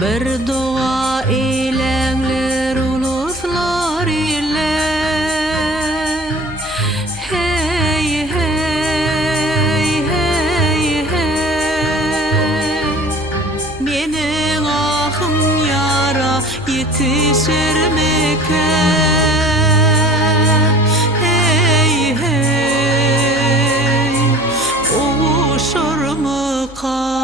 Bir doğa eylemler uluslar ile. Hey hey hey hey, benim ahım yara yetişir mekan. Hey hey, ovuşur mu kan?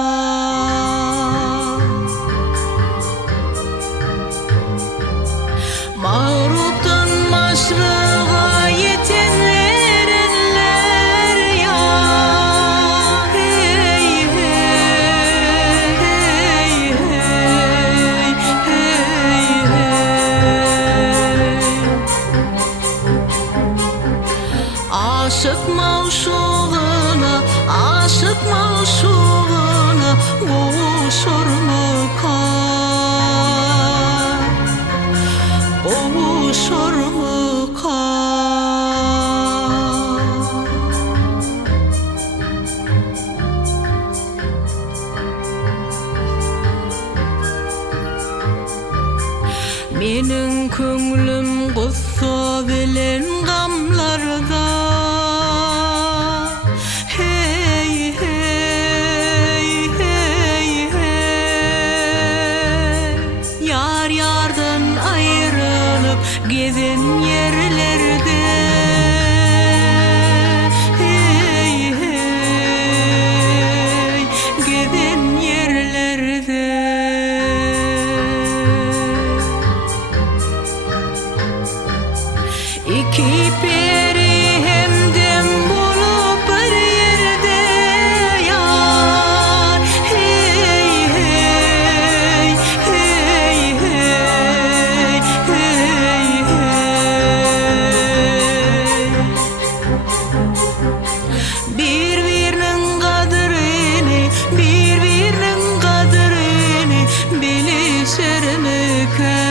Mağruptan maşrığa yetenler ya. Hey hey hey hey hey hey. Aşık mavşuğuna, aşık mavşuğuna boğuşur mu kan? Boğuşur mu kan? Menin köngülüm gussa bilen gamlarda. Hey hey hey hey, yar yardan ayrılıp gezen yerlerde. Hey hey, gezen yerlerde. İki peri hemdem bulup bir yerde yar. Hey hey hey hey hey hey. Birbirinin kadrini, birbirinin kadrini bilişir mekan.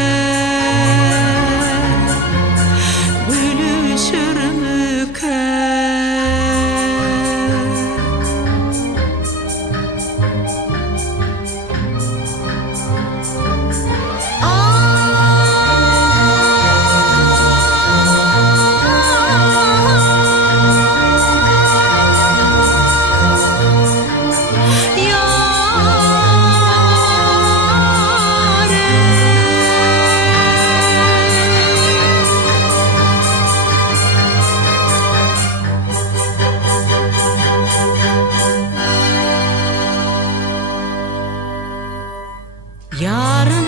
Gülüşür mekan. Yarın